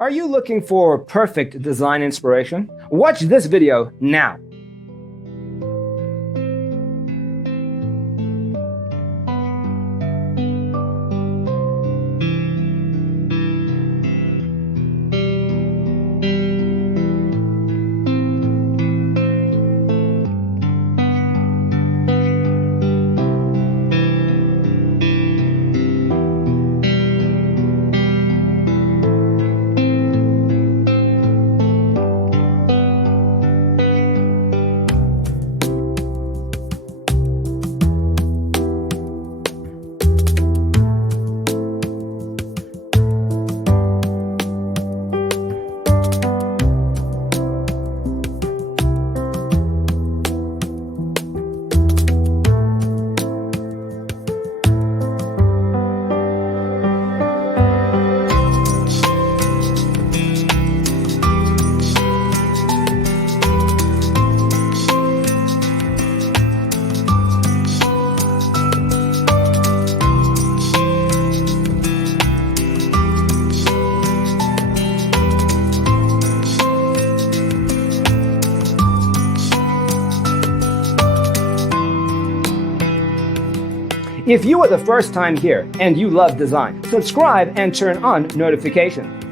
Are you looking for perfect design inspiration? Watch this video now. If you are the first time here and you love design, subscribe and turn on notifications.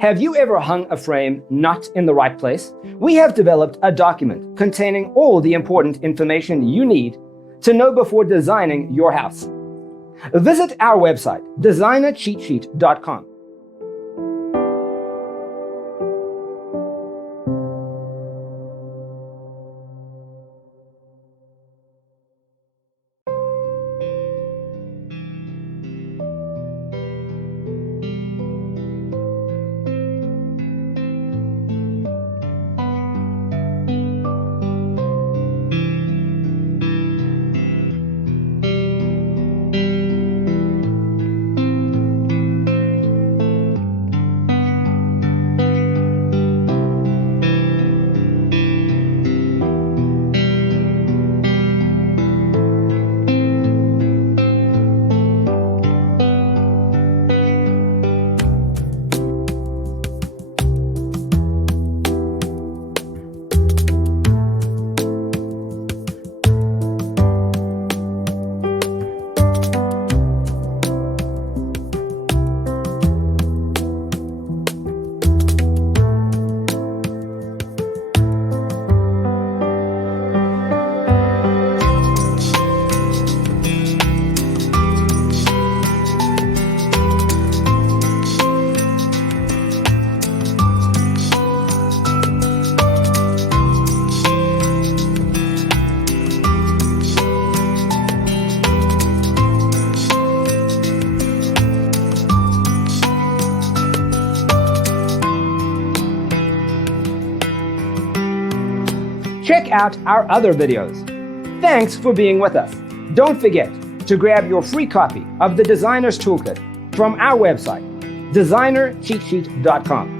Have you ever hung a frame not in the right place? We have developed a document containing all the important information you need to know before designing your house. Visit our website, designercheatsheet.com. Check out our other videos. Thanks for being with us. Don't forget to grab your free copy of the Designer's Toolkit from our website, designercheatsheet.com.